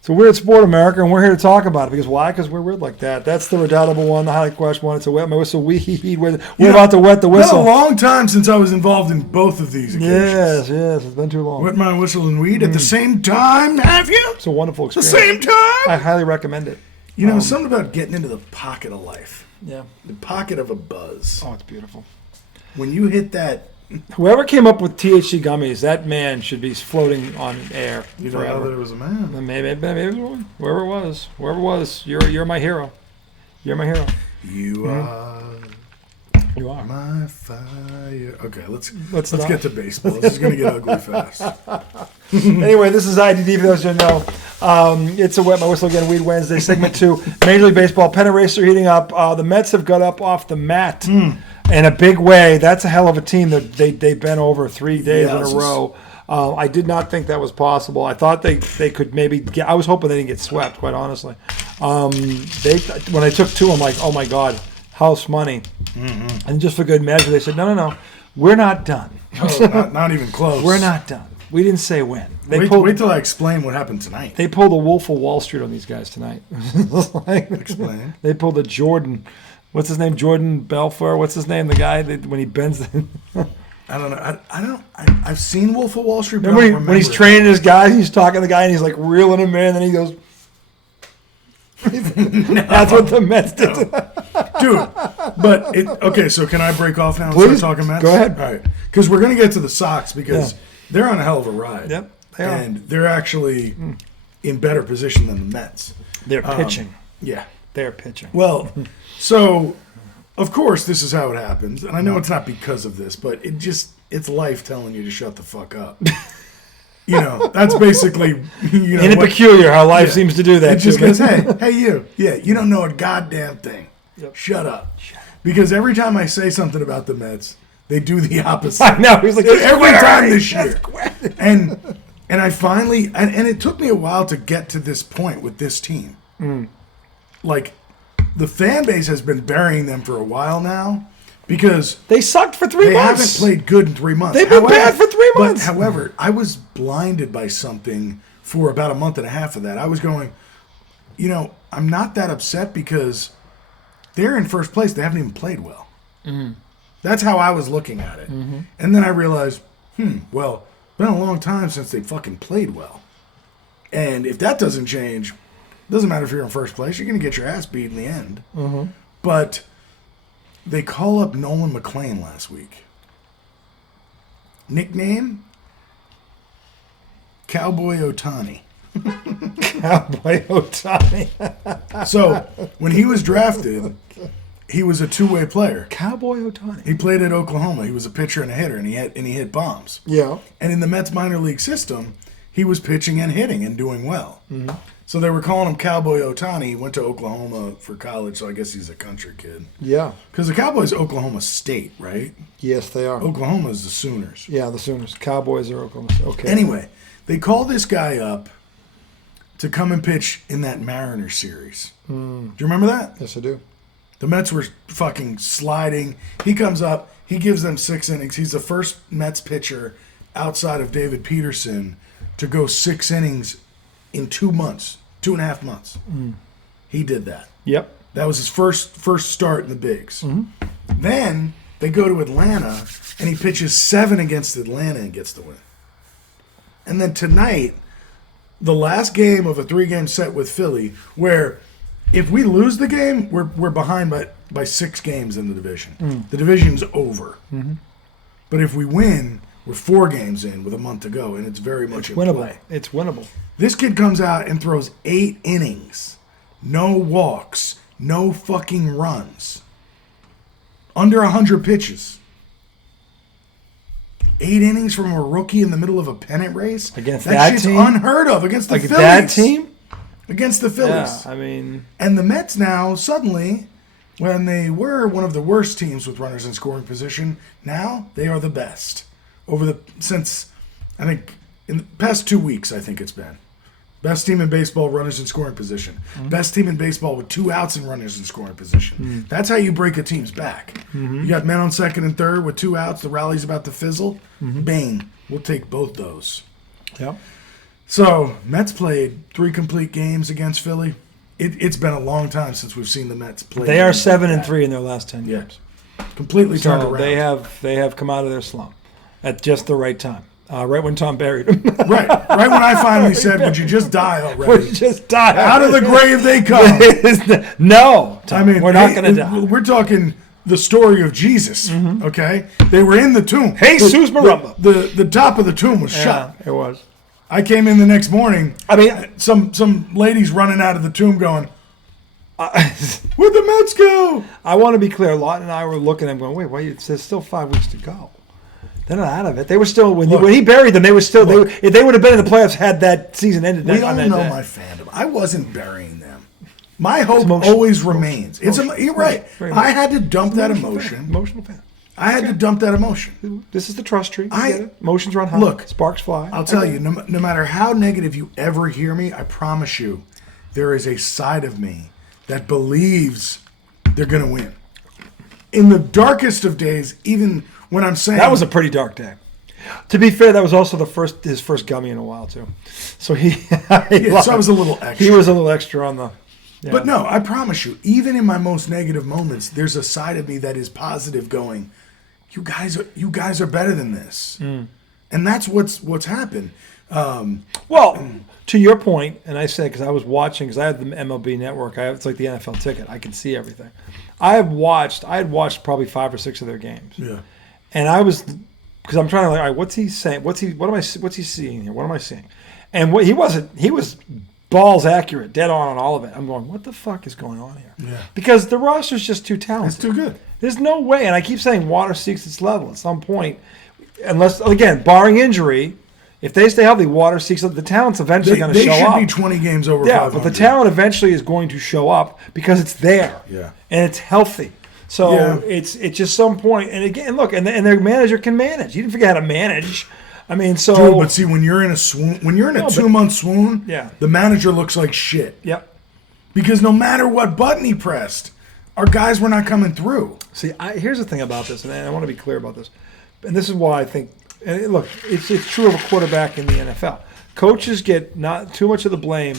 It's a weird sport, America, and we're here to talk about it. Because why? Because we're weird like that. That's the redoubtable one, the highly questioned one. It's a wet my whistle. We're about to wet the whistle. It's been a long time since I was involved in both of these occasions. Yes, it's been too long. Wet my whistle and weed at the same time, have you? It's a wonderful experience. The same time? I highly recommend it. You know, something about getting into the pocket of life. Yeah. The pocket of a buzz. Oh, it's beautiful. When you hit that... Whoever came up with THC gummies, that man should be floating on air You don't know that it was a man. Maybe it was a woman. Whoever it was, you're my hero. You're my hero. You are my fire. Okay, let's get to baseball. This is going to get ugly fast. Anyway, this is IDD for those who don't know. It's a Wet My Whistle Again Weed Wednesday, segment 2. Major League Baseball, pennant race are heating up. The Mets have got up off the mat in a big way. That's a hell of a team. They've been over 3 days in a row. I did not think that was possible. I thought they could maybe get. I was hoping they didn't get swept, quite honestly. When I took 2, I'm like, oh my God, house money. Mm-hmm. And just for good measure, they said, no, we're not done. Oh, not even close. We're not done. We didn't say when. Wait till I explain what happened tonight. They pulled the Wolf of Wall Street on these guys tonight. Explain. They pulled the Jordan. What's his name? Jordan Belfort. What's his name? The guy when he bends. I don't know. I've seen Wolf of Wall Street. But remember when he's training his guys, he's talking to the guy, and he's like reeling him in, and then he goes. That's what the Mets did. Dude, but okay, so can I break off now and Please, start talking Mets? go ahead. All right, because we're going to get to the Sox because they're on a hell of a ride. Yep, they are. And they're actually in better position than the Mets. They're pitching. Yeah. They're pitching. Well, so, of course, this is how it happens. And I know it's not because of this, but it's life telling you to shut the fuck up. You know, that's basically, In a peculiar how life seems to do that. It just goes, hey, you. Yeah, you don't know a goddamn thing. Yep. Shut up. Because every time I say something about the Mets, they do the opposite. I know. He's like, every time this year. And I finally, and it took me a while to get to this point with this team. Like, the fan base has been burying them for a while now. Because they sucked for 3 months. They haven't played good in 3 months. They've been bad for 3 months. But, however, I was blinded by something for about a month and a half of that. I was going, I'm not that upset because they're in first place. They haven't even played well. Mm-hmm. That's how I was looking at it. Mm-hmm. And then I realized, well, it's been a long time since they fucking played well. And if that doesn't change, it doesn't matter if you're in first place. You're going to get your ass beat in the end. Mm-hmm. But they call up Nolan McLean last week. Nickname? Cowboy Ohtani. Cowboy Ohtani. So, when he was drafted, he was a two-way player. Cowboy Ohtani. He played at Oklahoma. He was a pitcher and a hitter, and he hit bombs. Yeah. And in the Mets minor league system, he was pitching and hitting and doing well. Mm-hmm. So they were calling him Cowboy Ohtani. He went to Oklahoma for college, so I guess he's a country kid. Yeah. Because the Cowboys are Oklahoma State, right? Yes, they are. Oklahoma is the Sooners. Yeah, the Sooners. Cowboys are Oklahoma State. Okay. Anyway, they called this guy up to come and pitch in that Mariners series. Do you remember that? Yes, I do. The Mets were fucking sliding. He comes up. He gives them 6 innings. He's the first Mets pitcher outside of David Peterson to go 6 innings in 2 months, 2.5 months. He did that. Yep. That was his first start in the bigs. Mm-hmm. Then they go to Atlanta, and he pitches 7 against Atlanta and gets the win. And then tonight, the last game of a 3-game set with Philly, where if we lose the game, we're behind by 6 games in the division. The division's over. Mm-hmm. But if we win, we're 4 games in with a month to go, and it's very much in play. It's winnable. This kid comes out and throws 8 innings. No walks. No fucking runs. Under 100 pitches. 8 innings from a rookie in the middle of a pennant race? Against that shit's team? unheard of. Against the Phillies. That team? Against the Phillies. Yeah, I mean... And the Mets now, suddenly, when they were one of the worst teams with runners in scoring position, now they are the best. Since, I think, in the past 2 weeks, I think it's been. Best team in baseball, runners in scoring position. Mm-hmm. Best team in baseball with 2 outs and runners in scoring position. Mm-hmm. That's how you break a team's back. Mm-hmm. You got men on second and third with 2 outs. The rally's about to fizzle. Mm-hmm. Bang. We'll take both those. Yep. So, Mets played 3 complete games against Philly. It's been a long time since we've seen the Mets play. They are games like 7-3 in their last 10 Yeah. games. Completely turned So around. they have come out of their slump at just the right time. Right when Tom buried him. Right when I finally said, would you just die already? We just died. Out of the grave they come. No, Tom, I mean, we're not going to die. We're talking the story of Jesus, okay? They were in the tomb. Jesus Marumba. The top of the tomb was shut. Yeah, it was. I came in the next morning. I mean, Some ladies running out of the tomb going, where'd the Mets go? I want to be clear. Lawton and I were looking at him going, wait, there's still 5 weeks to go. They're not out of it. They were still, when he buried them, they were still, if they would have been in the playoffs had that season ended. We all on that know day. my fandom. I wasn't burying them. My hope always remains. You're right. I had to dump that emotion. Emotional fan. I had to dump that emotion. This is the trust tree. You get it? Emotions run high. Look, Sparks fly. I'll tell you, no matter how negative you ever hear me, I promise you, there is a side of me that believes they're going to win. In the darkest of days, even when I'm saying... That was a pretty dark day. To be fair, that was also his first gummy in a while, too. So so I was a little extra. He was a little extra on the... Yeah. But no, I promise you, even in my most negative moments, there's a side of me that is positive going, you guys are better than this. And that's what's happened. Well, to your point, and I said, because I was watching, because I have the MLB network, it's like the NFL ticket. I can see everything. I had watched probably 5 or 6 of their games. Yeah. And I was, because I'm trying to, all right, what's he saying? What's he seeing here? What am I seeing? And he was balls accurate, dead on all of it. I'm going, what the fuck is going on here? Yeah. Because the roster's just too talented. It's too good. There's no way, and I keep saying water seeks its level at some point, unless, again, barring injury, if they stay healthy, water seeks the talent's eventually going to show up. They should be 20 games over 500. But the talent eventually is going to show up because it's there. Yeah. And it's healthy. So it's just some point, and again, look, and their manager can manage. You didn't forget how to manage. I mean, so. Dude, but see, when you're in a swoon, when you're in a 2-month swoon, the manager looks like shit. Yep. Because no matter what button he pressed, our guys were not coming through. See, here's the thing about this, and I want to be clear about this. And this is why I think, and look, it's true of a quarterback in the NFL. Coaches get not too much of the blame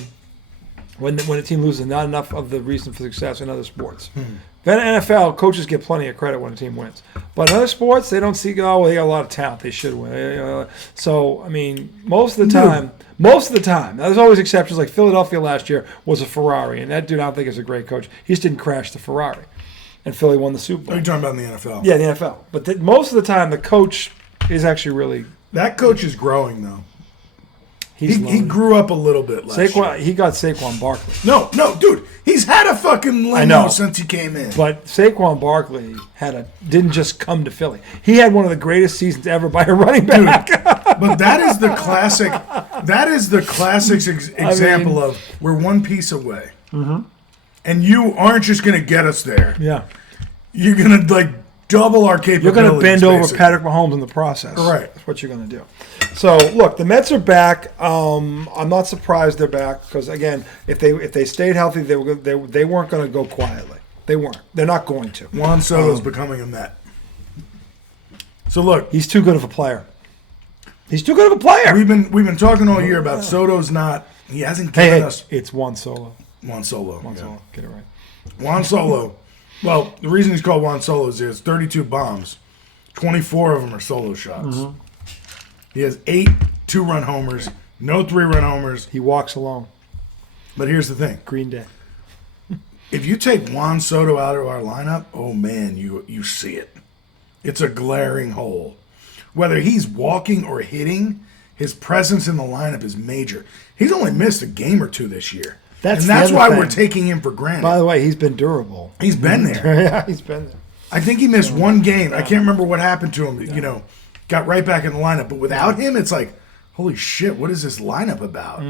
when a team loses, not enough of the reason for success in other sports. Then NFL, coaches get plenty of credit when a team wins. But in other sports, they don't see, they got a lot of talent. They should win. So, I mean, most of the time, now, there's always exceptions. Like Philadelphia last year was a Ferrari, and that dude I don't think is a great coach. He just didn't crash the Ferrari. And Philly won the Super Bowl. Are you talking about in the NFL? Yeah, the NFL. But most of the time, the coach is actually really... That coach is growing, though. He grew up a little bit last year. He got Saquon Barkley. No, dude. He's had a fucking limo since he came in. But Saquon Barkley didn't just come to Philly. He had one of the greatest seasons ever by a running back. Dude, but that is the classic. That is the classic example of we're one piece away, and you aren't just going to get us there. Yeah, you're going to double our capabilities. You're going to bend over Patrick Mahomes in the process. Right. That's what you're going to do. So, look, the Mets are back. I'm not surprised they're back because, again, if they stayed healthy, they weren't going to go quietly. They weren't. They're not going to. Juan Soto's becoming a Met. So, look. He's too good of a player. We've been talking all year about Soto's not. He hasn't given us. It's Juan Solo. Juan Solo. Get it right. Juan Solo. Well, the reason he's called Juan Solo is 32 bombs. 24 of them are solo shots. He has 8 2-run homers, no 3-run homers. He walks alone. But here's the thing. Green Day. If you take Juan Soto out of our lineup, oh man, you see it. It's a glaring hole. Whether he's walking or hitting, his presence in the lineup is major. He's only missed a game or 2 this year. That's why we're taking him for granted. By the way, he's been durable. He's been there. Yeah, he's been there. I think he missed 1 game. I can't remember what happened to him. Got right back in the lineup. But without him, it's like, holy shit, what is this lineup about?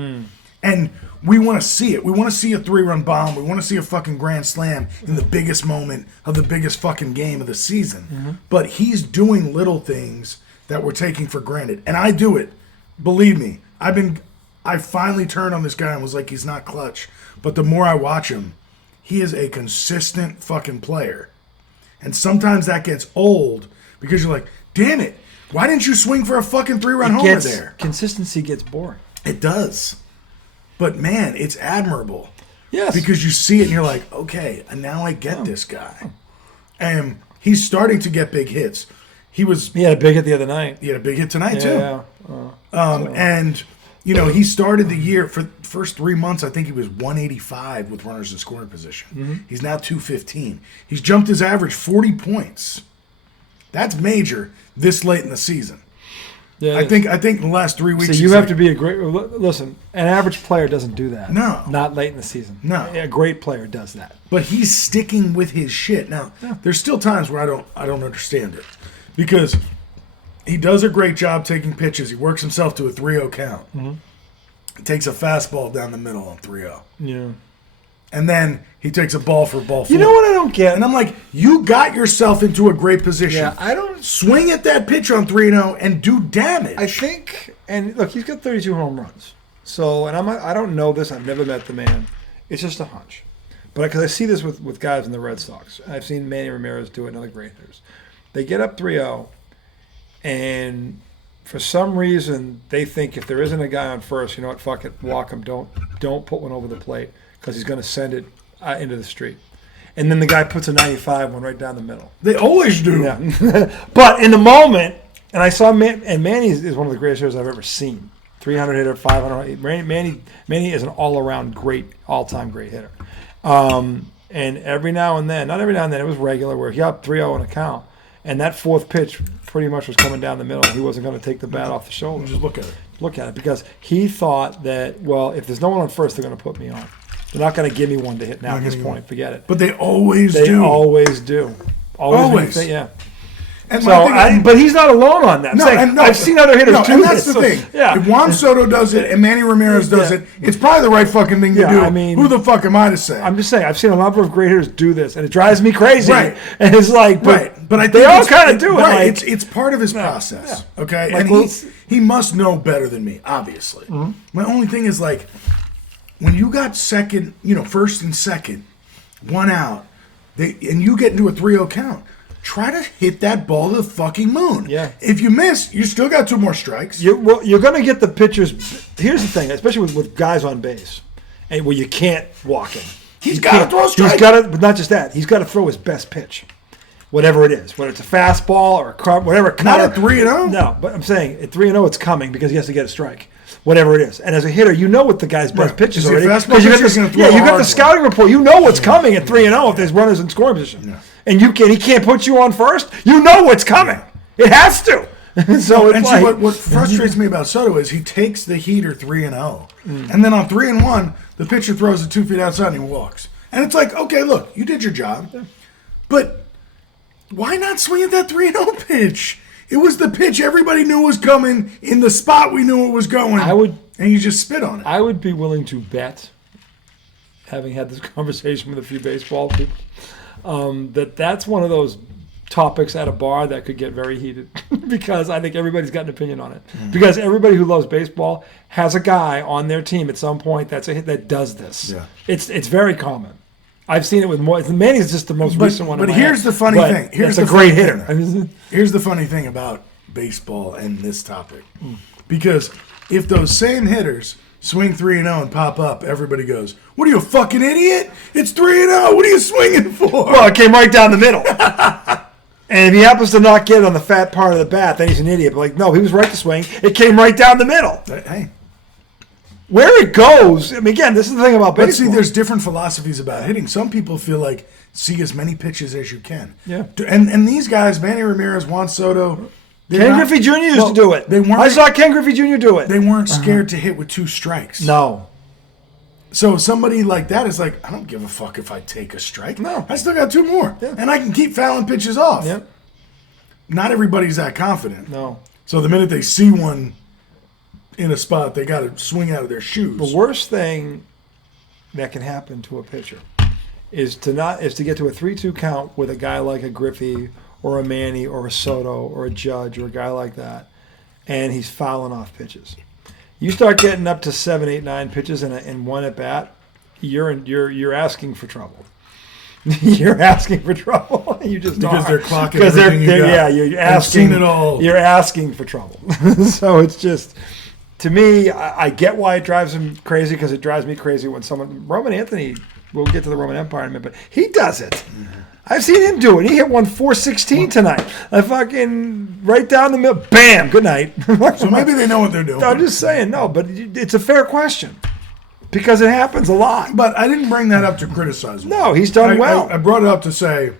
And we want to see it. We want to see a 3-run bomb. We want to see a fucking grand slam in the biggest moment of the biggest fucking game of the season. But he's doing little things that we're taking for granted. And I do it. Believe me. I finally turned on this guy and was like, he's not clutch. But the more I watch him, he is a consistent fucking player. And sometimes that gets old because you're like, damn it. Why didn't you swing for a fucking 3-run homer there? Consistency gets boring. It does. But, man, it's admirable. Yes. Because you see it and you're like, okay, and now I get this guy. And he's starting to get big hits. He had a big hit the other night. He had a big hit tonight, too. Yeah. And, he started the year, for the first 3 months, I think he was 185 with runners in scoring position. Mm-hmm. He's now 215. He's jumped his average 40 points. That's major this late in the season. Yeah, I think in the last 3 weeks. So you have to be a great. Listen, an average player doesn't do that. No. Not late in the season. No. A great player does that. But he's sticking with his shit. Now, there's still times where I don't understand it. Because he does a great job taking pitches. He works himself to a 3-0 count. Mm-hmm. He takes a fastball down the middle on 3-0. Yeah. And then he takes a ball for ball 4. You know what I don't get? And I'm like, you got yourself into a great position. Yeah, I don't swing at that pitch on 3-0 and do damage. I think, and look, he's got 32 home runs. So, and I don't know this. I've never met the man. It's just a hunch. But because I see this with guys in the Red Sox. I've seen Manny Ramirez do it and other great hitters. They get up 3-0, and for some reason they think if there isn't a guy on first, you know what, fuck it, walk him. Don't put one over the plate because he's going to send it into the street. And then the guy puts a 95 one right down the middle. They always do. Yeah. But in the moment, and I saw and Manny is one of the greatest hitters I've ever seen. 300 hitter, 500. Manny is an all-around great, all-time great hitter. And every now and then, not every now and then, it was regular where he up 3-0 on a count. And that fourth pitch pretty much was coming down the middle. And he wasn't going to take the bat off the shoulder. Just look at it. Look at it. Because he thought that, well, if there's no one on first, they're going to put me on. They're not going to give me one to hit now at this point. Forget it. But they always do. They always do. Always. Yeah. And but he's not alone on that. I've seen other hitters do and that's this. the thing. Yeah. If Juan Soto does it and Manny Ramirez does it, it's probably the right fucking thing to do. I mean, who the fuck am I to say? I'm just saying, I've seen a number of great hitters do this, and it drives me crazy. Right. And it's like, but I think they all kind of do it. Right. Like, it's part of his process. Yeah. Okay. Like, and he must know better than me, obviously. Mm-hmm. My only thing is like, when you got second, first and second, one out, and you get into a 3-0 count, try to hit that ball to the fucking moon. Yeah. If you miss, you still got 2 more strikes. You're going to get the pitchers. Here's the thing, especially with guys on base, and where you can't walk him. He's got to throw strikes. He's got to, but not just that. He's got to throw his best pitch, whatever it is, whether it's a fastball or a curve, whatever. Not at 3-0. No, but I'm saying at 3-0, it's coming because he has to get a strike. Whatever it is, and as a hitter, you know what the guy's best pitch is already. Because you got the scouting report. You know what's coming at 3-0 if there's runners in scoring position, and he can't put you on first. You know what's coming. It has to. So what frustrates me about Soto is he takes the heater 3-0, and then on 3-1, the pitcher throws it 2 feet outside and he walks. And it's like, okay, look, you did your job, but why not swing at that 3-0 pitch? It was the pitch everybody knew was coming in the spot we knew it was going. And you just spit on it. I would be willing to bet, having had this conversation with a few baseball people, that's one of those topics at a bar that could get very heated because I think everybody's got an opinion on it. Because everybody who loves baseball has a guy on their team at some point that does this. Yeah. It's very common. I've seen it with more. Manny's just the most recent one. But here's the funny thing. Here's a great hitter. Here's the funny thing about baseball and this topic. Because if those same hitters swing 3-0 and pop up, everybody goes, "What are you, a fucking idiot? It's 3-0. What are you swinging for?" Well, it came right down the middle. And if he happens to not get it on the fat part of the bat, then he's an idiot. But like, no, he was right to swing. It came right down the middle. Hey. Where it goes, I mean, again, this is the thing about baseball. But see, there's different philosophies about hitting. Some people feel like see as many pitches as you can. Yeah. And these guys, Manny Ramirez, Juan Soto, Ken Griffey Jr. used to do it. I saw Ken Griffey Jr. do it. They weren't scared to hit with 2 strikes. No. So somebody like that is like, I don't give a fuck if I take a strike. No. I still got 2 more. Yeah. And I can keep fouling pitches off. Yep. Not everybody's that confident. No. So the minute they see one in a spot, they got to swing out of their shoes. The worst thing that can happen to a pitcher is to get to a 3-2 count with a guy like a Griffey or a Manny or a Soto or a Judge or a guy like that, and he's fouling off pitches. You start getting up to 7, 8, 9 pitches in one at bat, you're asking for trouble. You're asking for trouble. You just because are. They're clocking everything you got. Yeah, you're asking. I've seen it all. You're asking for trouble. So it's just to me, I get why it drives him crazy because it drives me crazy when Roman Anthony, we'll get to the Roman Empire in a minute, but he does it. I've seen him do it. He hit one 416 tonight. I fucking right down the middle. Bam. Good night. So maybe they know what they're doing. I'm just saying, no, but it's a fair question because it happens a lot. But I didn't bring that up to criticize him. No, he's done well. I brought it up to say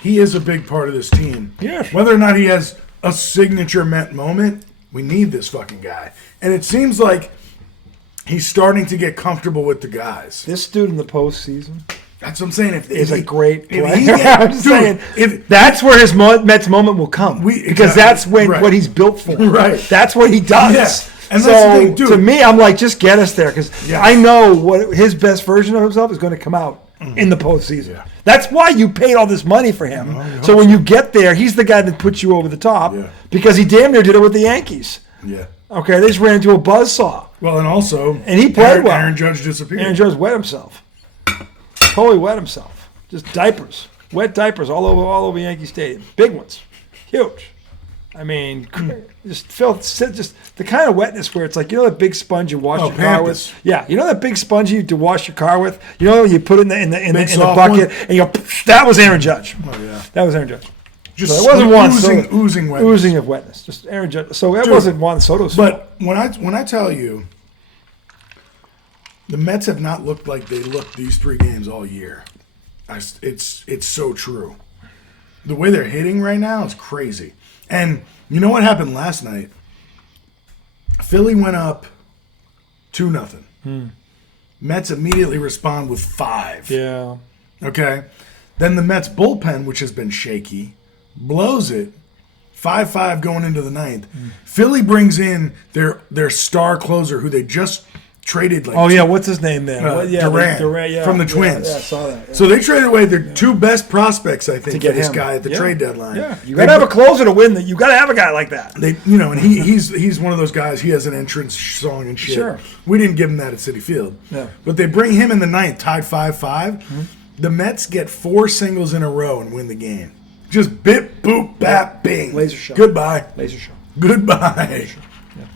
he is a big part of this team. Yes. Whether or not he has a signature Met moment, we need this fucking guy. And it seems like he's starting to get comfortable with the guys. This dude in the postseason. That's what I'm saying. Is a great player. I'm just saying, that's where his Mets moment will come. Because that's what he's built for. Right. That's what he does. Yeah. And so, that's the thing, dude. To me, I'm like, just get us there. Because I know what his best version of himself is going to come out in the postseason. Yeah. That's why you paid all this money for him. So when you get there, he's the guy that puts you over the top. Yeah. Because he damn near did it with the Yankees. Yeah. Okay, they just ran into a buzzsaw. Well, and also, he played well. Aaron Judge disappeared. Aaron Judge wet himself. Totally wet himself. Just diapers. Wet diapers all over Yankee Stadium. Big ones. Huge. I mean, just the kind of wetness where it's like, you know that big sponge you wash your car with? Yeah, you know that big sponge you to wash your car with? You know you put in the bucket and you go, that was Aaron Judge. Oh, yeah. That was Aaron Judge. Just so it wasn't Juan oozing wetness. Oozing of wetness. Just Aaron Judge. So it wasn't Juan Soto'S. But when I tell you, the Mets have not looked like they looked these 3 games all year. It's so true. The way they're hitting right now is crazy. And you know what happened last night? Philly went up 2-0. Mets immediately respond with 5. Yeah. Okay? Then the Mets bullpen, which has been shaky, blows it. 5-5 going into the 9th. Philly brings in their star closer who they just traded. What's his name then? Durant from the Twins. Yeah, I saw that. Yeah. So they traded away their 2 best prospects, I think, to get for this him. guy at the trade deadline. Yeah, you got to have a closer to win. You got to have a guy like that. And he's one of those guys. He has an entrance song and shit. Sure. We didn't give him that at Citi Field. No. But they bring him in the 9th, tied 5-5. The Mets get 4 singles in a row and win the game. Just bip, boop, bap, bing. Laser show. Goodbye. Laser show. Goodbye. Laser show.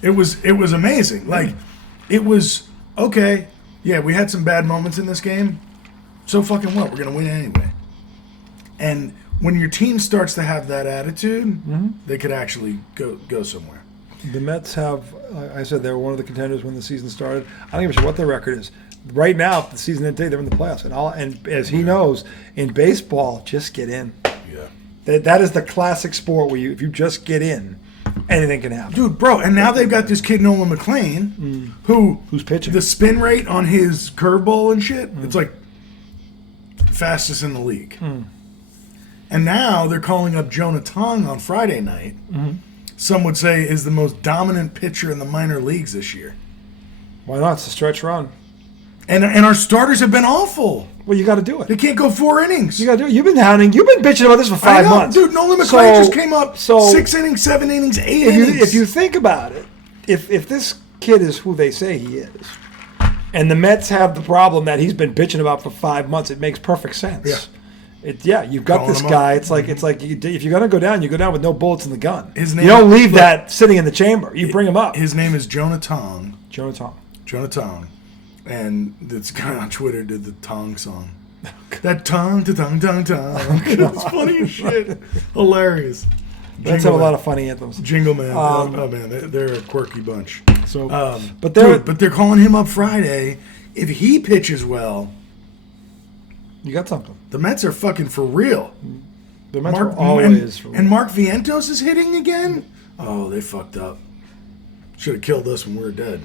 Yeah. It was amazing. Like, it was, okay, yeah, we had some bad moments in this game. So fucking what? We're going to win anyway. And when your team starts to have that attitude, they could actually go somewhere. The Mets have, like I said, they were one of the contenders when the season started. I don't give a shit what their record is. Right now, the season ended, they're in the playoffs. And as he knows, in baseball, just get in. Yeah. That is the classic sport where if you just get in, anything can happen. Dude, bro, and now they've got this kid, Nolan McLean, who's pitching. The spin rate on his curveball and shit, it's like fastest in the league. And now they're calling up Jonah Tong on Friday night. Some would say is the most dominant pitcher in the minor leagues this year. Why not? It's a stretch run. And our starters have been awful. Well, you got to do it. They can't go 4 innings. You got to do it. You've been bitching about this for 5 months. Dude, Nolan McLean just came up 6 innings, 7 innings, 8 innings. If you think about it, if this kid is who they say he is, and the Mets have the problem that he's been bitching about for 5 months, it makes perfect sense. Yeah. You've got this guy. It's like if you're gonna go down, you go down with no bullets in the gun. You don't leave that sitting in the chamber. You bring him up. His name is Jonah Tong. Jonah Tong. And this guy on Twitter did the Tong song. That Tong to Tong Tong Tong. It's funny as shit. Hilarious. Let's have a lot of funny anthems. Jingle Man. Oh man, they're a quirky bunch. So, but they're calling him up Friday. If he pitches well, you got something. The Mets are fucking for real. The Mets are always for real. And Mark Vientos is hitting again? Oh, they fucked up. Should have killed us when we were dead.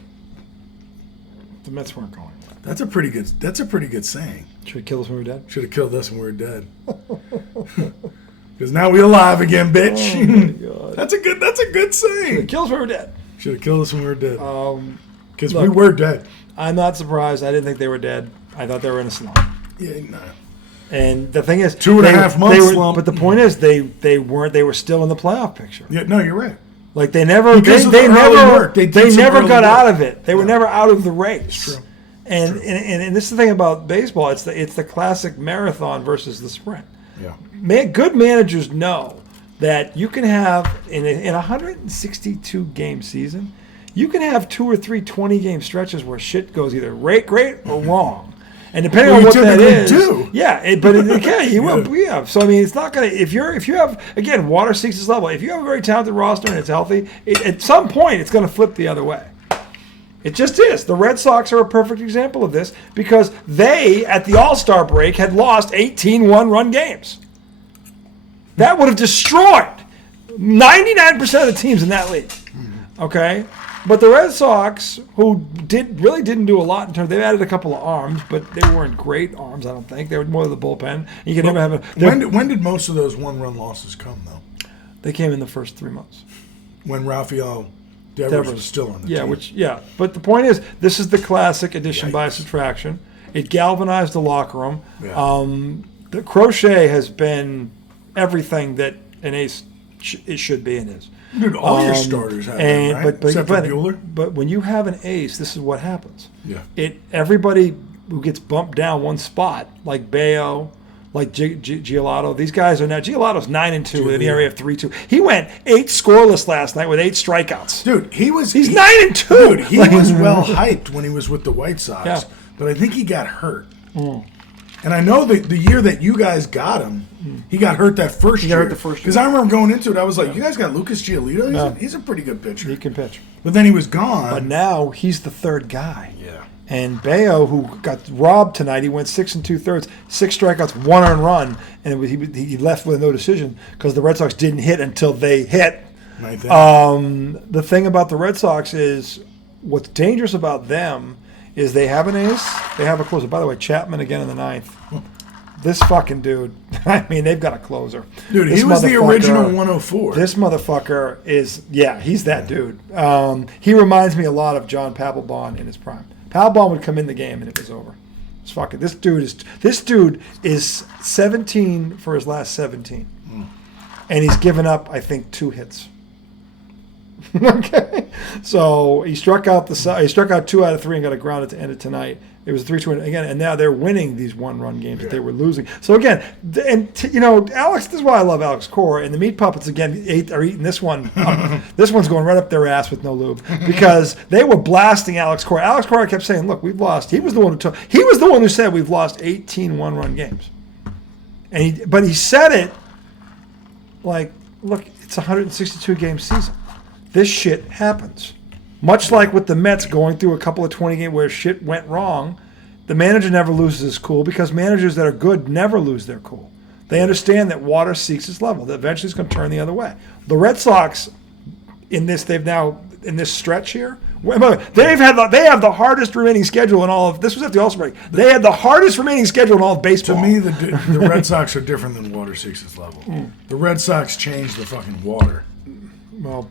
The Mets weren't going. That's a pretty good saying. Should have killed us when we were dead? Should have killed us when we were dead. Because now we alive again, bitch. Oh my God. That's a good saying. Should have killed us when we were dead. Should have killed us when we were dead. Because we were dead. I'm not surprised. I didn't think they were dead. I thought they were in a slump. Yeah, no. And the thing is, 2.5 months slump. But the point is, they weren't. They were still in the playoff picture. Yeah, no, you're right. Like they never, they never got out of it. They were never out of the race. It's true. And this is the thing about baseball. It's the classic marathon versus the sprint. Yeah. Good managers know that you can have in a 162 game season, you can have 2 or 3 20-game stretches where shit goes either great or wrong. And depending on what that is, you will. Yeah. So I mean, it's not gonna. If you have again, water seeks its level. If you have a very talented roster and it's healthy, at some point it's going to flip the other way. It just is. The Red Sox are a perfect example of this because they, at the All-Star break, had lost 18 one-run games. That would have destroyed 99% of the teams in that league. Okay. But the Red Sox, who really didn't do a lot in terms, they've added a couple of arms, but they weren't great arms, I don't think. They were more of the bullpen. You can never have when did most of those one-run losses come, though? They came in the first 3 months. When Rafael Devers was still on the team. But the point is, this is the classic addition by subtraction. It galvanized the locker room. Yeah. The Crochet has been everything that an ace it should be and is. Dude, all your starters have that, right? Except for Bueller. But when you have an ace, this is what happens. Yeah. Everybody who gets bumped down one spot, like Bayo, like Giolito, these guys are now. Giolito's 9-2 with an ERA of 3.2. He went 8 scoreless last night with 8 strikeouts. Dude, he's 9-2. Dude, he was well hyped when he was with the White Sox, but I think he got hurt. And I know that the year that you guys got him, he got hurt that first year. He got hurt the first year. Because I remember going into it, I was like, you guys got Lucas Giolito? He's a pretty good pitcher. He can pitch. But then he was gone. But now he's the third guy. Yeah. And Bayo, who got robbed tonight, he went 6 2/3, 6 strikeouts, 1 earned run, and he left with no decision because the Red Sox didn't hit until they hit. The thing about the Red Sox is what's dangerous about them is they have an ace, they have a closer. By the way, Chapman again in the 9th. This fucking dude, I mean, they've got a closer. Dude, he was the original 104. This motherfucker is, he's that dude. He reminds me a lot of John Papelbon in his prime. Papelbon would come in the game and it was over. It's fucking, this dude is 17 for his last 17. And he's given up, I think, 2 hits. Okay, so he struck out 2 out of 3 and got a ground at the end of tonight. It was 3-2 again, and now they're winning these one-run games that they were losing. So again, Alex. This is why I love Alex Cora and the Meat Puppets. Again, are eating this one. This one's going right up their ass with no lube because they were blasting Alex Cora. Alex Cora kept saying, "Look, we've lost." He was the one who said we've lost 18 one-run games, but he said it like, "Look, it's a 162 game season. This shit happens." Much like with the Mets going through a couple of 20 games where shit went wrong, the manager never loses his cool because managers that are good never lose their cool. They understand that water seeks its level, that eventually it's going to turn the other way. The Red Sox, in this stretch here, they have the hardest remaining schedule in all of, this was at the All-Star break, they had the hardest remaining schedule in all of baseball. To me, the Red Sox are different than water seeks its level. The Red Sox changed the fucking water. Well,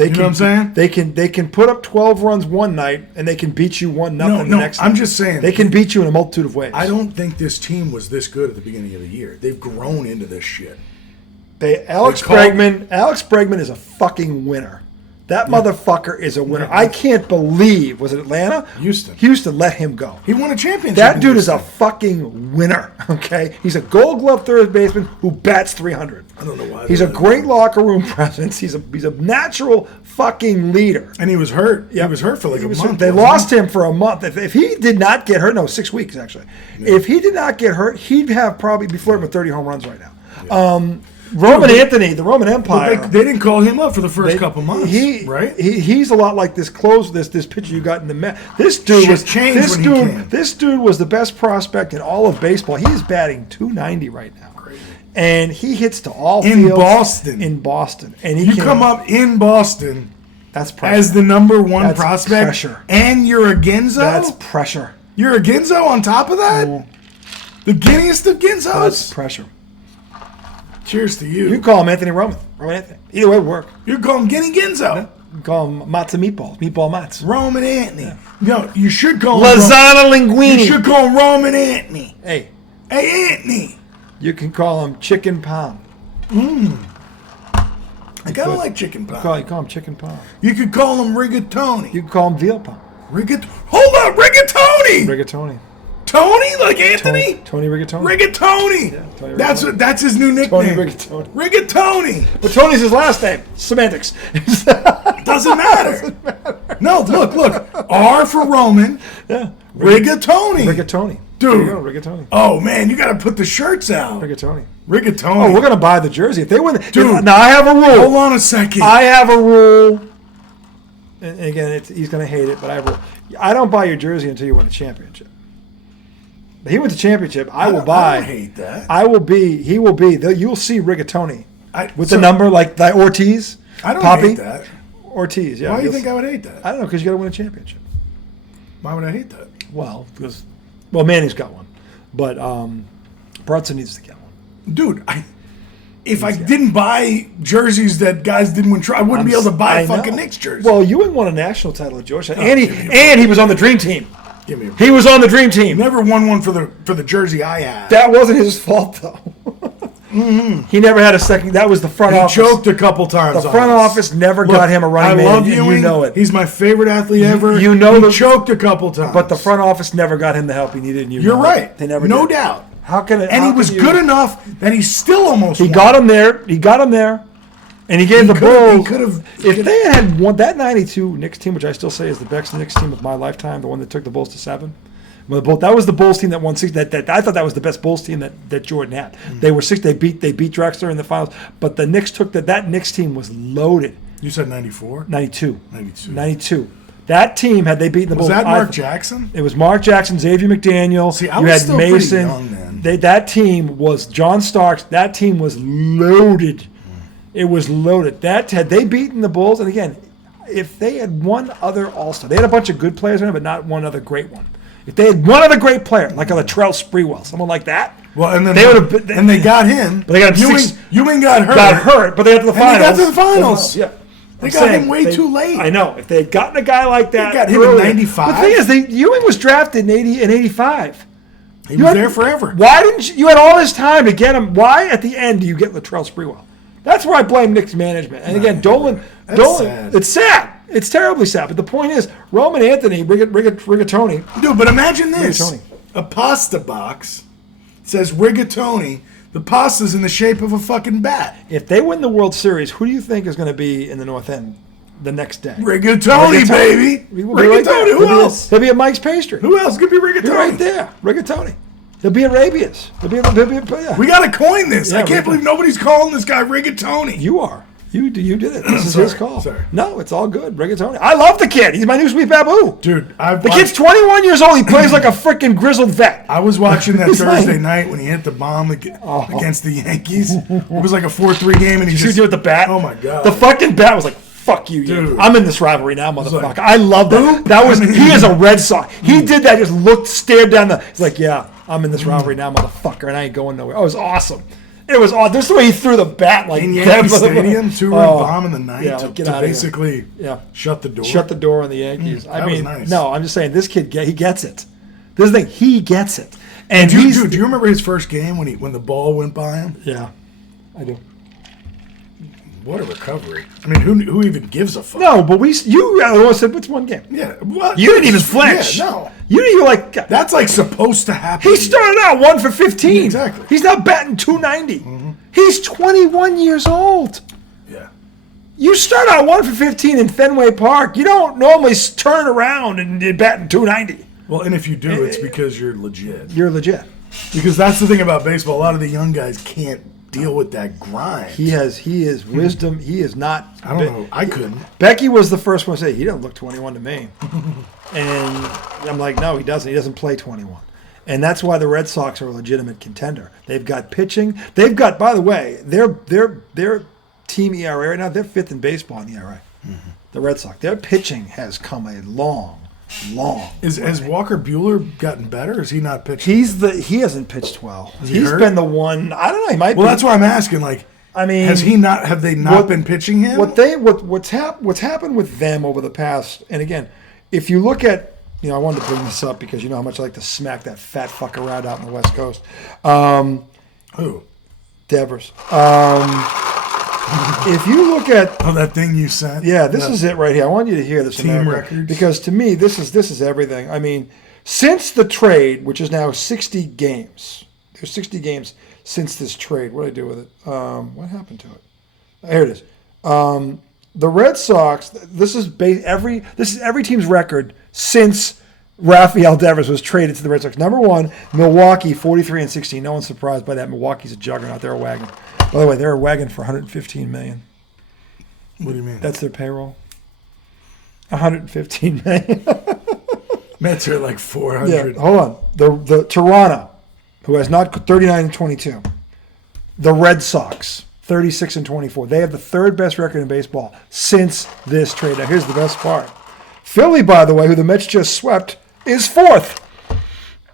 you know what I'm saying? They can put up 12 runs one night and they can beat you 1-0 the next night. I'm just saying. They can beat you in a multitude of ways. I don't think this team was this good at the beginning of the year. They've grown into this shit. Alex Bregman is a fucking winner. That motherfucker is a winner. Yeah. I can't believe, was it Atlanta? Houston let him go. He won a championship. That dude is a fucking winner, okay? He's a Gold Glove third baseman who bats 300. I don't know why. He's a great locker room presence. He's a natural fucking leader. And he was hurt. Yeah. He was hurt for like a month. They lost him for a month. If he did not get hurt, 6 weeks actually. Yeah. If he did not get hurt, he'd have probably be flirting with 30 home runs right now. Yeah. Anthony, the Roman Empire. They didn't call him up for the first couple months, right? He's a lot like this pitcher you got in the Met. This dude was the best prospect in all of baseball. He is batting .290 right now. Crazy. And he hits to all fields. In Boston. And you come up in Boston that's pressure. As the number one that's prospect. Pressure. And you're a Ginzo? That's pressure. You're a Ginzo on top of that? The guiniest of Ginzos? That's pressure. Cheers to you. You call him Anthony Roman Anthony. Either way would work. You call him Guinea Ginzo. You call him Matzo Meatball Mats. Roman Anthony. Yeah. No, you should call him Lasagna Linguini. You should call him Roman Anthony. Hey, Anthony. You can call him Chicken Palm. I kind of like Chicken Palm. You call him Chicken Palm. You could call him Rigatoni. You can call him Veal Palm. Hold on, Rigatoni. Rigatoni. Tony, like Anthony? Tony Rigatoni. Rigatoni. Yeah, Tony Rigatoni. That's his new nickname. Tony Rigatoni. Rigatoni. But Tony's his last name. Semantics. Doesn't matter. No, look. R for Roman. Yeah. Rigatoni. Rigatoni. Dude. There you go, Rigatoni. Oh, man, you got to put the shirts out. Rigatoni. Rigatoni. Oh, we're going to buy the jersey. If they win. Dude. Now, I have a rule. Hold on a second. I have a rule. And again, he's going to hate it, but I have a rule. I don't buy your jersey until you win the championship. But he wins the championship. I will buy. I don't hate that. He will be. You'll see Rigatoni with so- the number like the Ortiz. I don't Poppy. hate that. Ortiz, yeah. Why do you think I would hate that? I don't know, because you got to win a championship. Why would I hate that? Well, Manning's got one. But Brunson needs to get one. Dude, if I didn't buy jerseys that guys didn't win, I wouldn't be able to buy a fucking Knicks jersey. Well, Ewing won a national title at Georgetown, and he was on the Dream Team. Give me a He was on the Dream Team. Never won one for the jersey I had. That wasn't his fault, though. He never had a second. That was the front office. He choked a couple times. The front office never got him a running I love mate, and Ewing. you know it. He's my favorite athlete ever. You know he choked a couple times. But the front office never got him the help he needed, and You're know right. it. They never no did. doubt. How can it? And he was good enough that he still almost won. Got him there. He got him there. And he gave the Bulls. If they had won that '92 Knicks team, which I still say is the best Knicks team of my lifetime, the one that took the Bulls to 7. Well, that was the Bulls team that won 6. That I thought that was the best Bulls team that Jordan had. They were 6. They beat Drexler in the finals. But the Knicks took that Knicks team was loaded. You said 94? 92. 92. 92. That team, had they beaten the Bulls. Was that Mark Jackson? It was Mark Jackson, Xavier McDaniel. See, I was still Mason. pretty young then. That team was John Starks. That team was loaded. It was loaded. Had they beaten the Bulls, and again, if they had one other All-Star, they had a bunch of good players in there, but not one other great one. If they had one other great player, like a Latrell Sprewell, someone like that, well, and then they would have. And they got him. But they got him Ewing got hurt. But they got to the finals. And they got to the finals. Yeah. They got him way too late. I know. If they had gotten a guy like that, they got him earlier, in 95. But the thing is, Ewing was drafted in 80 and 85. He was there forever. Why didn't you had all this time to get him? Why at the end do you get Latrell Sprewell? That's where I blame Knicks management. And again, Dolan, sad. It's sad. It's terribly sad. But the point is, Roman Anthony, Rigatoni. Dude, but imagine this. Rigatoni. A pasta box says Rigatoni. The pasta's in the shape of a fucking bat. If they win the World Series, who do you think is going to be in the North End the next day? Rigatoni, baby. Rigatoni. Who else? He'll be at Mike's Pastry. Who else could be Rigatoni? He'll be right there. Rigatoni. He'll be at Rabia's. We got to coin this. Yeah, I can't believe nobody's calling this guy Rigatoni. You are. You did it. This is his call. Sorry. No, it's all good. Rigatoni. I love the kid. He's my new sweet babu. Dude, the kid's 21 years old. He plays like a freaking grizzled vet. I was watching that Thursday night when he hit the bomb against the Yankees. It was like a 4-3 game, and he just do with the bat. Oh my god! The fucking bat was like, "Fuck you, dude! I'm in this rivalry now, motherfucker." Like, I love that. That was he is a Red Sox. He did that. Just stared down the. He's like, "Yeah, I'm in this rivalry now, motherfucker, and I ain't going nowhere." Oh, it was awesome. It was awesome. This is the way he threw the bat like in Yankee Stadium, 2-run bomb in the ninth to basically shut the door. Shut the door on the Yankees. I mean, was nice. No, I'm just saying this kid he gets it. This is the thing, he gets it. And do you remember his first game when the ball went by him? Yeah, I do. What a recovery! I mean, who even gives a fuck? No, but you said it's one game. Yeah, what? You didn't even flinch. Yeah, no. You didn't even like. That's like supposed to happen. He started out 1 for 15. Exactly. He's now batting 290. Mm-hmm. He's 21 years old. Yeah. You start out 1 for 15 in Fenway Park. You don't normally turn around and you're batting 290. Well, and if you do, it's because you're legit. You're legit. Because that's the thing about baseball. A lot of the young guys can't deal with that grind. He is wisdom. He is not. I don't know. I couldn't. Becky was the first one to say he doesn't look 21 to me, and I'm like, no, he doesn't. He doesn't play 21, and that's why the Red Sox are a legitimate contender. They've got pitching. They've got, by the way, their team ERA right now. They're 5th in baseball in ERA. Mm-hmm. The Red Sox. Their pitching has come a long. Has Walker Buehler gotten better? Or is he not pitching? He hasn't pitched well. He's been the one. I don't know. He might. Well, that's why I'm asking. Like, I mean, have they not been pitching him? What's happened with them over the past? And again, if you look at, I wanted to bring this up because you know how much I like to smack that fat fuck around out in the West Coast. Who? Devers. If you look at that thing you sent, this is it right here. I want you to hear this, team America, records, because to me this is everything. I mean, since the trade, which is now 60 games, there's 60 games since this trade. What did I do with it? What happened to it? Here it is. the Red Sox. This is every team's record since Rafael Devers was traded to the Red Sox. Number one, Milwaukee, 43-16. No one's surprised by that. Milwaukee's a juggernaut. They're a wagon. By the way, they're a wagon for $115 million. What do you mean? That's their payroll. $115 million. Mets are like 400. Yeah, hold on. The Toronto, who has not 39-22. The Red Sox, 36-24. They have the third best record in baseball since this trade. Now, here's the best part. Philly, by the way, who the Mets just swept, is fourth.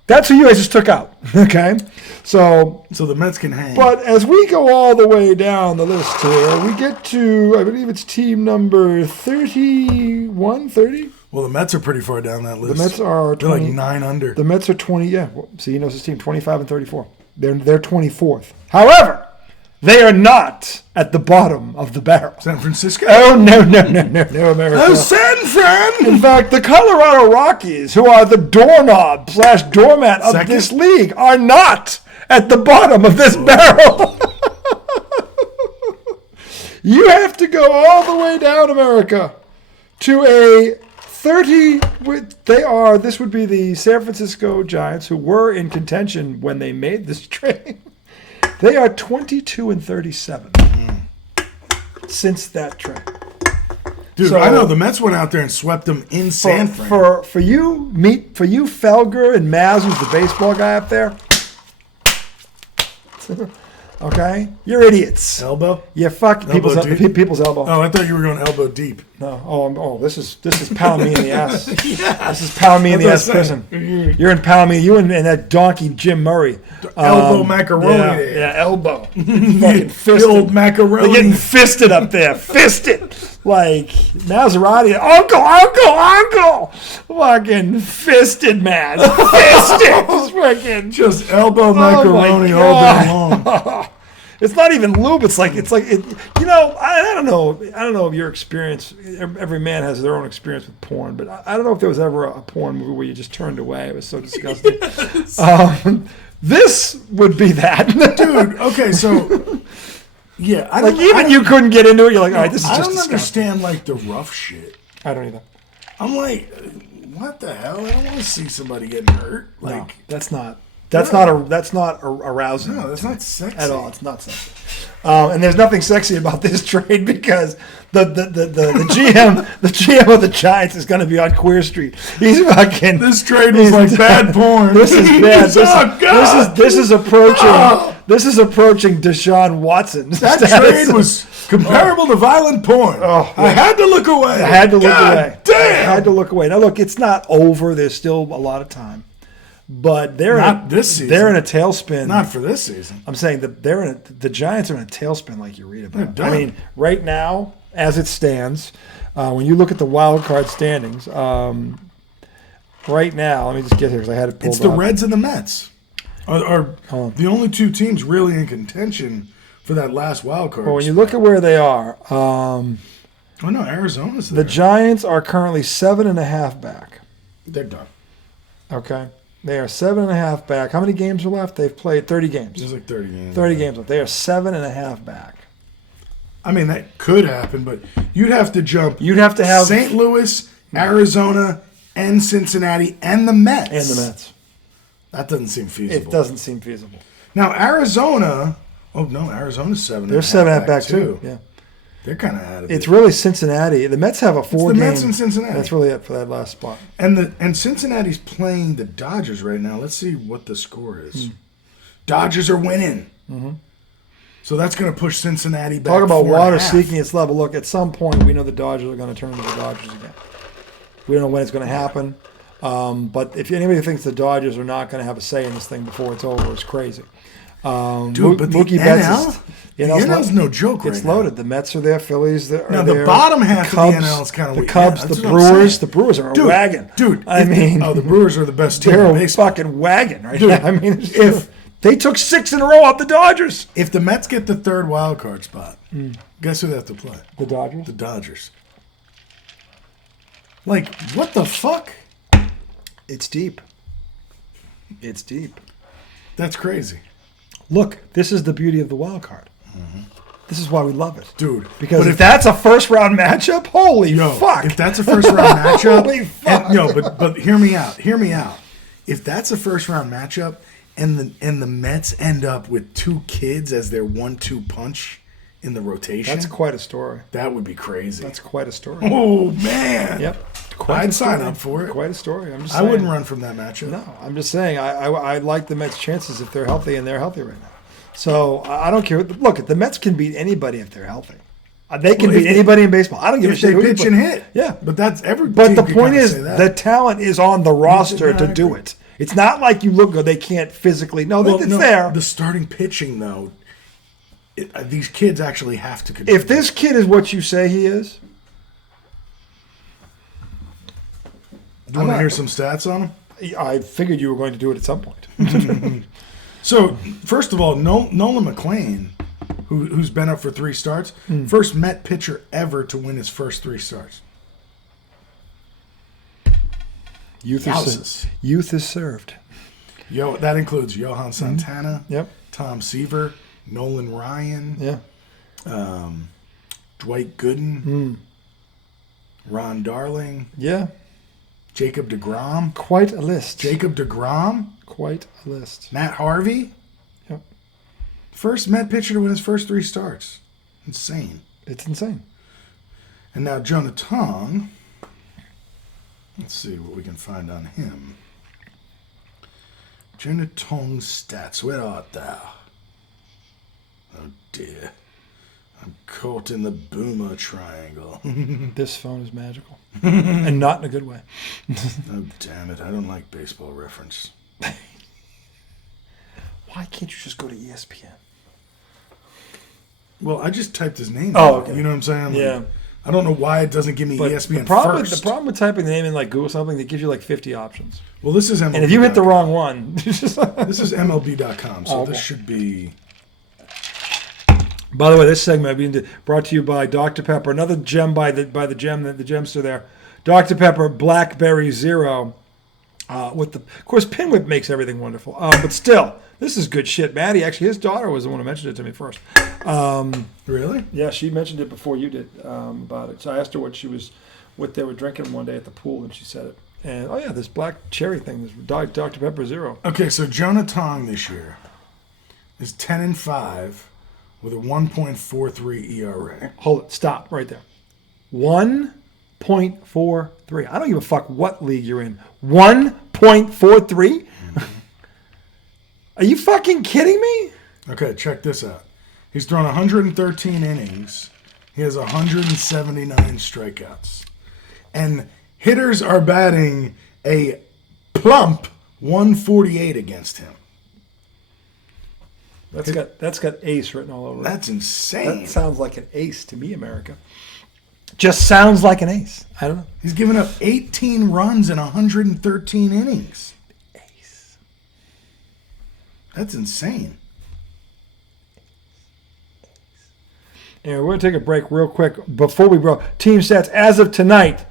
That's who you guys just took out. Okay? So the Mets can hang. But as we go all the way down the list here, we get to, I believe it's team number 31, 30? Well, the Mets are pretty far down that list. The Mets are 20. They're like 9 under. The Mets are 20, yeah. See, he knows his team, 25-34. They're 24th. However, they are not at the bottom of the barrel. San Francisco? Oh, no, America. Oh, San Fran! In fact, the Colorado Rockies, who are the doorknob/doormat of this league, are not at the bottom of this barrel. You have to go all the way down, America, to a 30. This would be the San Francisco Giants, who were in contention when they made this trade. They are 22-37 since that trade. Dude, So, I know the Mets went out there and swept them in San Fran. For you, Felger and Maz, who's the baseball guy up there. Okay, you're idiots. Elbow? You fuck people's deep? people's elbow. Oh, I thought you were going elbow deep. No. Oh, this is pound me in the ass. This is pound me in the ass prison. You're in pound me. You and that donkey Jim Murray. Elbow macaroni. Yeah, elbow. Fucking fisted. The old macaroni. They're getting fisted up there. Fisted. Like Maserati. Uncle. Fucking fisted, man. Fisted. Fucking just elbow macaroni all day long. It's not even lube. I don't know if your experience. Every man has their own experience with porn, but I don't know if there was ever a porn movie where you just turned away. It was so disgusting. Yes. This would be that, dude. Okay, so yeah, you couldn't get into it. You're like, all right, this is just. I don't disgusting. understand like the rough shit. I don't either. I'm like, what the hell? I don't want to see somebody getting hurt. Like no, that's not arousing. No, that's not sexy at all. It's not sexy. And there's nothing sexy about this trade because the GM of the Giants is going to be on Queer Street. He's fucking. This trade was like bad porn. This is bad. This is approaching. Oh. This is approaching Deshaun Watson. That trade was comparable to violent porn. Oh, I had to look away. I had to look away. Damn. I had to look away. Now look, it's not over. There's still a lot of time. But this season. They're in a tailspin. Not for this season. I'm saying that the Giants are in a tailspin like you read about. I mean, right now, as it stands, when you look at the wild card standings, right now, let me just get here because I had it pulled up. It's the Reds and the Mets are the only two teams really in contention for that last wild card. Well, when you look at where they are, no, Arizona's there. The Giants are currently 7.5 back. They're done. Okay. They are 7.5 back. How many games are left? They've played 30 games. There's like 30 games. 30 games left. They are 7.5 back. I mean, that could happen, but you'd have to jump. You'd have to have St. Louis, Arizona, and Cincinnati, and the Mets. And the Mets. That doesn't seem feasible. It doesn't seem feasible. Now, Arizona. Oh, no, Arizona's 7.5 They're 7.5 back, too. Yeah. They're kind of out of it. It's really Cincinnati. The Mets have a 4-game. It's the Mets and Cincinnati. That's really it for that last spot. And Cincinnati's playing the Dodgers right now. Let's see what the score is. Dodgers are winning. Mm-hmm. So that's going to push Cincinnati back. Talk about water seeking its level. Look, at some point, we know the Dodgers are going to turn into the Dodgers again. We don't know when it's going to happen. But if anybody thinks the Dodgers are not going to have a say in this thing before it's over, it's crazy. Dude, but Mookie the Betts NL's no joke right It's loaded. now. The Mets are there. Phillies are there. Now, the bottom half of the NL is kind of weak. The Cubs, the Brewers. The Brewers are a wagon. Dude, the Brewers are the best team they're in baseball. a fucking wagon right now. I mean, if they took 6 in a row off the Dodgers. If the Mets get the third wild card spot, guess who they have to play? The Dodgers? The Dodgers. Like, what the fuck? It's deep. It's deep. That's crazy. Look, this is the beauty of the wild card. Mm-hmm. This is why we love it. Dude. Because but if that's a first-round matchup, holy fuck. If that's a first-round matchup... Holy fuck. But hear me out. If that's a first-round matchup and the Mets end up with 2 kids as their 1-2 punch in the rotation... That's quite a story. That would be crazy. That's quite a story. Oh, man. Yep. I'd sign up for it. Quite a story. I'm just I saying. wouldn't run from that matchup. No, I'm just saying I like the Mets' chances if they're healthy, and they're healthy right now. So I don't care. Look, the Mets can beat anybody if they're healthy. They can beat anybody in baseball. I don't give a shit. If they pitch and hit. Yeah. But that's every But team the can point kinda is, say that. the talent is on the roster to do agree. it. It's not like you look good. They can't physically. No, it's there. The starting pitching, though, these kids actually have to contribute. If this kid is what you say he is, do you want to hear some stats on him? I figured you were going to do it at some point. So, first of all, Nolan McClain, who's been up for 3 starts, first Met pitcher ever to win his first 3 starts. Youth is served. That includes Johan Santana, Yep. Tom Seaver, Nolan Ryan, Yeah. Dwight Gooden, Ron Darling, Yeah. Jacob deGrom, Quite a list. Quite a list. Matt Harvey. Yep. First Met pitcher to win his first 3 starts. Insane. It's insane. And now Jonah Tong. Let's see what we can find on him. Jonah Tong's stats. Where art thou? Oh dear. I'm caught in the boomer triangle. This phone is magical. And not in a good way. Oh, damn it. I don't like Baseball Reference. Why can't you just go to ESPN? Well, I just typed his name. Oh, okay. You know what I'm saying? Like, Yeah. I don't know why it doesn't give me But ESPN the problem, first. the problem with typing the name in like Google something, it gives you like 50 options. Well, this is MLB. And if you hit the wrong one, This is MLB.com, so Oh, okay. this should be... By the way, this segment being brought to you by Dr. Pepper, another gem by the gemster there. Dr. Pepper Blackberry Zero. Of course, Pinwhip makes everything wonderful. But still, this is good shit. Maddie, actually, his daughter was the one who mentioned it to me first. Really? Yeah, she mentioned it before you did about it. So I asked her what they were drinking one day at the pool, and she said it. And oh yeah, this black cherry thing, this Dr. Pepper Zero. Okay, so Jonah Tong this year is 10-5 with a 1.43 ERA. Hold it, stop right there. 1.43. I don't give a fuck what league you're in. 1.43? Are you fucking kidding me? Okay, check this out. He's thrown 113 innings. He has 179 strikeouts. And hitters are batting a plump 148 against him. That's got ace written all over it. That's insane. That sounds like an ace to me, America. Just sounds like an ace. I don't know. He's given up 18 runs in 113 innings. Ace. That's insane. Anyway, we're going to take a break real quick. Before we go, team stats as of tonight.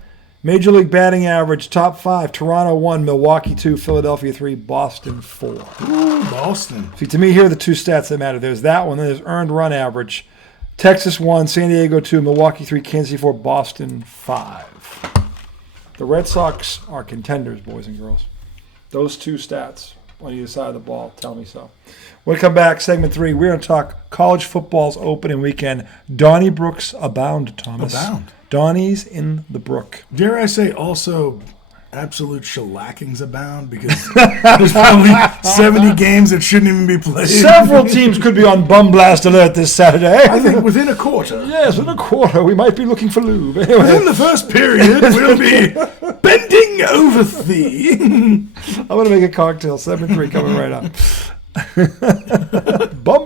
Major League batting average, top 5. Toronto 1, Milwaukee 2, Philadelphia 3, Boston 4. Ooh, Boston. See, to me, here are the 2 stats that matter. There's that one. Then there's earned run average. Texas 1, San Diego 2, Milwaukee 3, Kansas City 4, Boston 5. The Red Sox are contenders, boys and girls. Those 2 stats on either side of the ball tell me so. When we come back, segment 3, we're going to talk college football's opening weekend. Donniebrooks abound, Thomas. Abound. Donnie's in the brook. Dare I say also absolute shellackings abound because there's probably 70 games that shouldn't even be played. Several teams could be on bum blast alert this Saturday. I think within a quarter. Yes, within a quarter, we might be looking for lube. Within Anyway, the first period, we'll be bending over thee. I'm going to make a cocktail. 7-3 coming right up. Bum